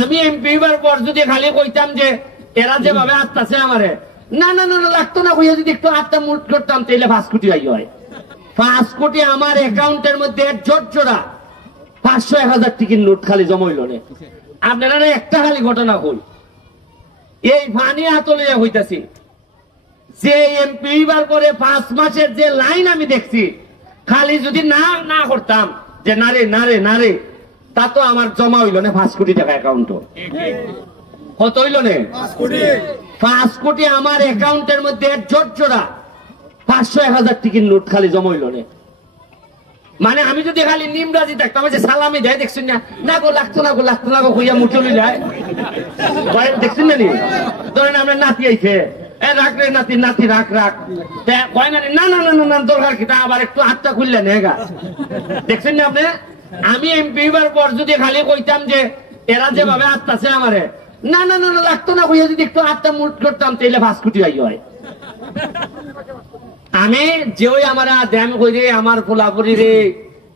আমি এমপি হইবার পর যদি খালি কইতাম যে এরা যেভাবে আত্মাছে আমারে না না না লাগতো না, কইয়া যদি একটু আত্মা মুট করতাম তাহলে 5 কোটি হয়। 5 কোটি আমার অ্যাকাউন্টের মধ্যে জোড়া 500-1000 টিকিট নোট খালি জমাইল না। আপনারা একটা খালি ঘটনা কই, এই ফানি হাতলে হইতাছি যে এমপি হইবার পরে 5 মাসের যে লাইন আমি দেখছি, খালি যদি না করতাম যে না রে তা তো আমার জমা হইল না 5 কোটি টাকা অ্যাকাউন্টও। কত হইল না? 5 কোটি আমার অ্যাকাউন্টের মধ্যে জোড়া 500-1000 টিকিট নোট খালি জমা হইল না। মানে আমি যদি খালি নিমরাজি থাকতাম যে সালামি দেয় দেখছেন না গো লাগতো না গো কইয়া মুঠলি যায় দেখছেন না নি। ধরেন আমরা নাতি আইছে রাখ রে নাতি রাখ কয় না না দরকার কি, তা আবার একটু হাতটা খুললেন হেগা দেখছেন না আপনি। আমি এমপি হইবার পর যদি খালি কইতাম যে এরা যেভাবে আত্মাছে আমারে না লাগতো না, কইয়া যদি একটু হাতটা মুট করতাম তাহলে 5 কোটি হয়। আমি যে ওই আমার দেম কই রে আমার পোলাপুরি রে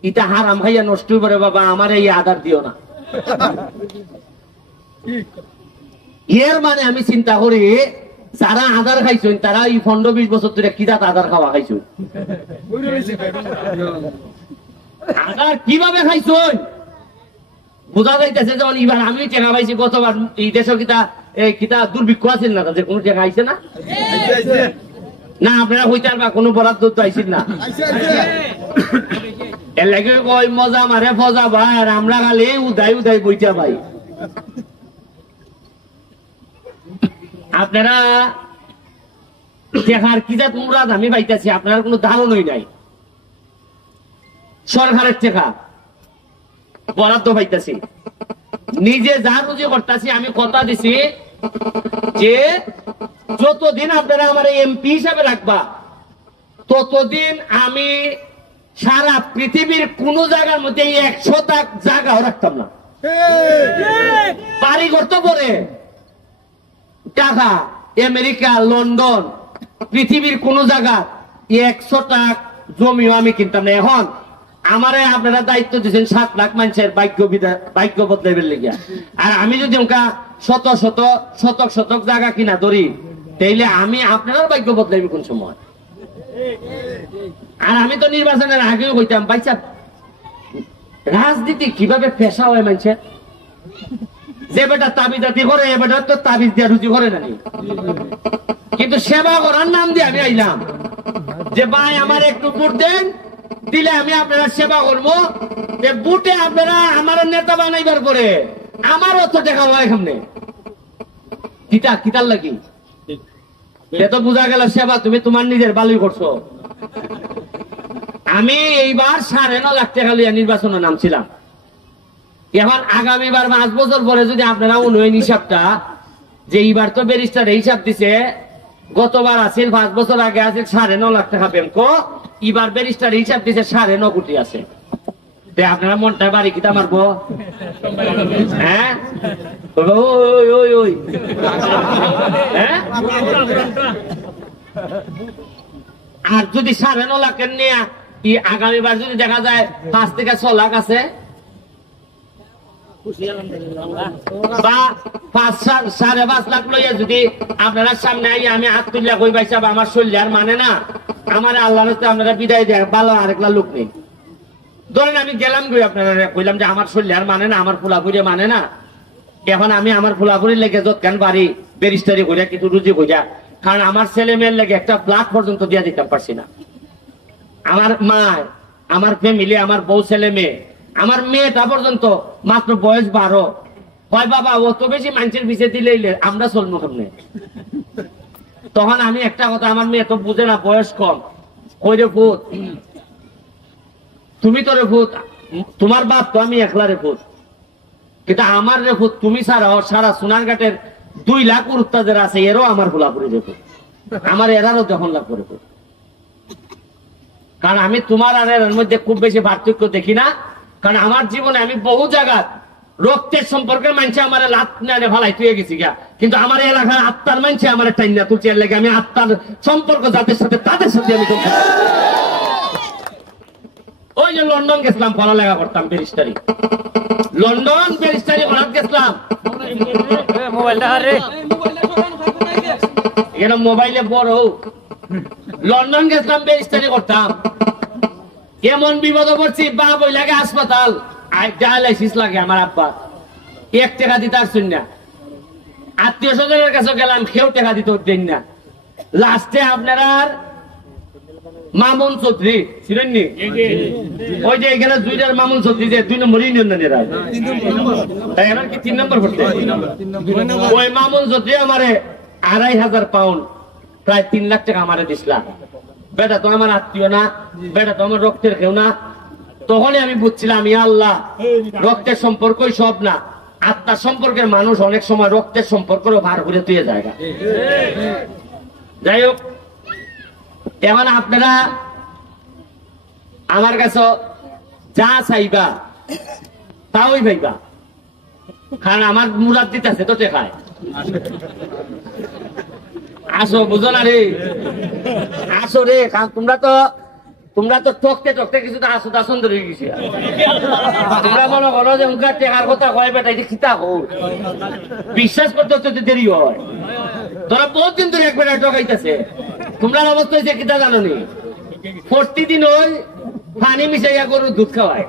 ইটা হারাম খাইয়া নষ্ট করে বাবা, আমার এই আধার দিও না। এর মানে আমি চিন্তা করি যারা আধার খাইছেন তারা এই 15-20 বছর ধরে কিরাত আধার খাওয়া খাইছেন। আধার কিভাবে খাইছেন বোঝা যাইতেছে। যেমন এবার আমি টেকা পাইছি, গতবার এই দেশের কিতা দুর্ভিক্ষ আছে না, যে কোনো টেকা আইছে না না আপনারা হইতার বা কোনো বরাদ্দ তো আইসিন না। এর লাগে কই মজা মারে ফজা ভাই, আর আমরা খালি উদাই বইটা ভাই। আপনারা দেখার কি জাত মুরাদ আমি পাইতেছি, আপনার কোনো ধারণাই নাই। সরকারের টেকা বরাদ্দ পাইতেছি, নিজে যা রুজি করতেছি। আমি কথা দিছি যে যতদিন আপনারা আমার এমপি হিসাবে রাখবা ততদিন আমি সারা পৃথিবীর কোন জায়গার মধ্যে 100 জায়গাও রাখতাম না। বাড়ি করতে পরে টাকা আমেরিকা লন্ডন পৃথিবীর কোন জায়গা 100 জমিও আমি কিনতাম না। এখন আমারে আপনারা দায়িত্ব দিয়েছেন 7 লাখ মানুষের ভাগ্য বদলাইবার লেগে, আর আমি যদি ওকা শতক জায়গা কিনা ধরি তাইলে আমি আপনার ভাগ্য বদলাইবি কোন সময়। আর আমি তো নির্বাচনের আগেও কইতাম ভাইসা রাজনীতি কিভাবে পেশা হয় মানুষের, যে বেটা তাবিজাতি করে এ বেটা তো তাবিজ দিয়া রুজি করে না। কিন্তু সেবা করার নাম দিয়ে আমি আইলাম যে ভাই আমার একটু ভোট দেন, দিলে আমি আপনারা সেবা করবো। বুটে আপনারা আমার নেতা বানাইবার পরে আমার অর্থ টাকা হয় সামনে কিতার লাগি তো বোঝা গেল সেবা তুমি তোমার নিজের বালুই করছো। আমি এইবার 9.5 লাখ টাকা লিয়া নির্বাচনের নামছিলাম। এখন আগামীবার 5 বছর পরে যদি আপনারা উন্নয়ন হিসাবটা, যে এইবার তো ব্যারিস্টার হিসাব দিছে, গতবার আছিল 5 বছর আগে আছে 9.5 লাখ টাকা ব্যাংক, এবার ব্যারিস্টার হিসাব দিছে 9.5 কোটি আছে। আপনারা মনটা বাড়ি কিতা মারবো? হ্যাঁ আর যদি 9.5 লাখের নিয়ে আগামীবার যদি দেখা যায় 5 থেকে 6 লাখ আছে বা 5.5 লাখ লইয়া যদি আপনারা সামনে আই আমি হাত তুলিয়া কই ভাই সাহেব আমার শরীর আর মানে না, আমার আল্লাহর রাস্তায় আপনারা বিদায় দেয়, ভালো আরেকলা লোক নেই। ধরেন আমি গেলাম গই আপনারা কইলাম যে আমার শরীর আর মানে না, আমার ফুলাপুরি মানে না। এখন আমি আমার ফুলাপুরির লেগে যতখান পারি ব্যারিস্টারি কইরা কিছু রুজি কইরা, কারণ আমার ছেলে মেয়ের লেগে একটা প্লাট পর্যন্ত দিয়া দিতে পারছি না। আমার মা, আমার ফ্যামিলি, আমার বউ ছেলে মেয়ে, আমার মেয়েটা পর্যন্ত মাত্র বয়স 12, হয় বাবা অত বেশি মানুষের পিছিয়ে দিলে আমরা চলবো কেমনে। তখন আমি একটা কথা, আমার মেয়ে তো বুঝে না, বয়স কম, কই রে ভূত তুমি তো রে ভূত, তোমার বাপ তো আমি একলা রে ভূত, কিন্তু আমার রে ভূত তুমি সারা সোনারঘাটের 2 লাখ উত্তাদের আছে, এরও আমার ফুলাপুরি রে ভূত, আমার এরারও যখন লাভ করে ভূত। কারণ আমি তোমার আর এর মধ্যে খুব বেশি পার্থক্য দেখি না, কারণ আমার জীবনে আমি বহু জায়গা রক্তের সম্পর্কের মানুষ আমার লাত নিয়ে ভালাই তুই গেছি গা, কিন্তু আমার এলাকার আত্মার মানুষ আমার টাইনা তুলছে, এর লাগে আমি আত্মার সম্পর্ক যাদের সাথে তাদের সাথে আমি ওই যে লন্ডন গেছিলাম পড়ালেখা করতাম ব্যারিস্টারি, লন্ডন ব্যারিস্টারি করার গেছিলাম। এখানে মোবাইলে বড় লন্ডন গেছিলাম ব্যারিস্টারি করতাম। এমন বিপদে পড়ছি, বাপ ওই লাগে হাসপাতাল, ডায়ালাইসিস লাগে আমার আব্বা, 1 টাকা দিতে আসছেন না। আত্মীয় স্বজনের কাছে গেলাম, কেউ টাকা দিতে দেন না। লাস্টে আপনারা মামুন চৌধুরী ছিলেন নি, ওই যে এখানে 2 মামুন চৌধুরী যে 2 নম্বর ইউনিয়নের এবার কি 3 নম্বর করতে, ওই মামুন চৌধুরী আমারে 2500 পাউন্ড প্রায় 3 লাখ টাকা আমারে দিছিলাম। বেটা তো আমার আত্মীয় না, বেটা তো আমার রক্তের কেউ না। তখনই আমি বুঝছিলাম ইয়া আল্লাহ, রক্তের সম্পর্কই সব না, আত্মার সম্পর্কের মানুষ অনেক সময় রক্তের সম্পর্কও ভার করে তুই জায়গা। যাই হোক, এখন আপনারা আমার কাছে যা চাইবা তাওই ভাইবা, কারণ আমার মুরাদ দিতেছে তো টেকায়। আসো, বুঝো না রে, আসো রে, কারণ তোমরা তো টকতে টকতে কিছু তো আসো দাসন ধরে গেছি। তোমরা মনে করো যে উনকার টেকার কথা কয় বেটা এটা খিতা হোক, বিশ্বাস করতে হতে দেরি হয়। তোরা বহুত দিন ধরে এক বেটা টকাইতেছে। তোমরা অবস্থা হয়েছে কিতা জানো নি, প্রতিদিন ওই পানি মিশাইয়া গরুর দুধ খাওয়ায়।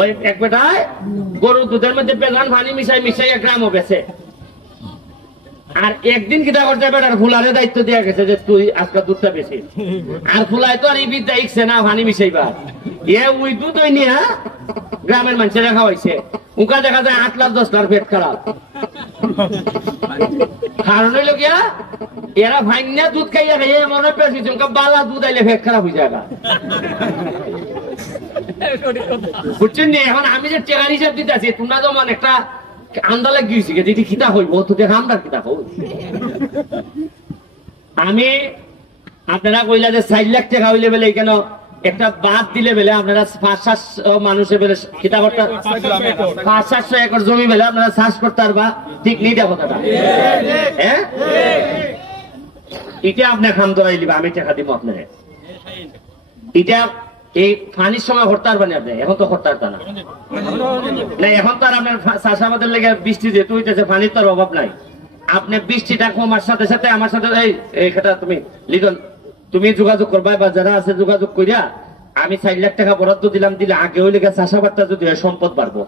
ওই এক বেটায় গরুর দুধের মধ্যে বেজান পানি মিশাইয়া গ্রামও বেছে। আর একদিন কিতা করতে বেটার ফুলারে দায়িত্ব দেওয়া গেছে যে তুই আজকে দুধটা বেশি। আর ফুলাই তো আর এই বিদ্যা ইচ্ছে না পানি মিশাইবা, ওই দুধ ওই নিয়ে গ্রামের মানুষেরা খাওয়াইছে। উনকা দেখা যায় 8 লাখ 10 লাখ পেট খারাপ। কারণ হইল গিয়া এরা ভাইনা দুধ খাইয়া খাইয়া মনে পেয়েছি বালা দুধ আইলে পেট খারাপ হয়ে যায়। বুঝছেন নি? এখন আমি যে টেকার হিসাব দিতে আছি, তোমরা যেমন একটা আন্দালে গিয়েছি যেটি খিতা হইব তো দেখ আমরা খিতা হই। আমি আপনারা কইলা যে 4 লাখ টাকা হইলে বেলে কেন একটা বাদ দিলে বেলে আপনারা 500 মানুষের বেলে খিতা করতে 500 একর জমি বেলে আপনারা চাষ করতে পারবা, ঠিক নেই কথাটা? হ্যাঁ, এটা আপনার খাম ধরাই লিবা, আমি টাকা দিব আপনার। এটা এই পানির সময় হরতে পারবেন আপনি, এখন তো হরতে পারত না। এখন তো আর আপনার চাষাবাদের লেগে বৃষ্টি যেহেতু হইতেছে, পানির তো অভাব নাই। আপনি বৃষ্টিটা কমার সাথে সাথে আমার সাথে এই কথা তুমি লিটন তুমি যোগাযোগ করবা, বা যারা আছে যোগাযোগ করিয়া আমি 4 লাখ টাকা বরাদ্দ দিলাম, দিলে আগে হইলে চাষাবাদটা যদি সম্পদ বাড়বো।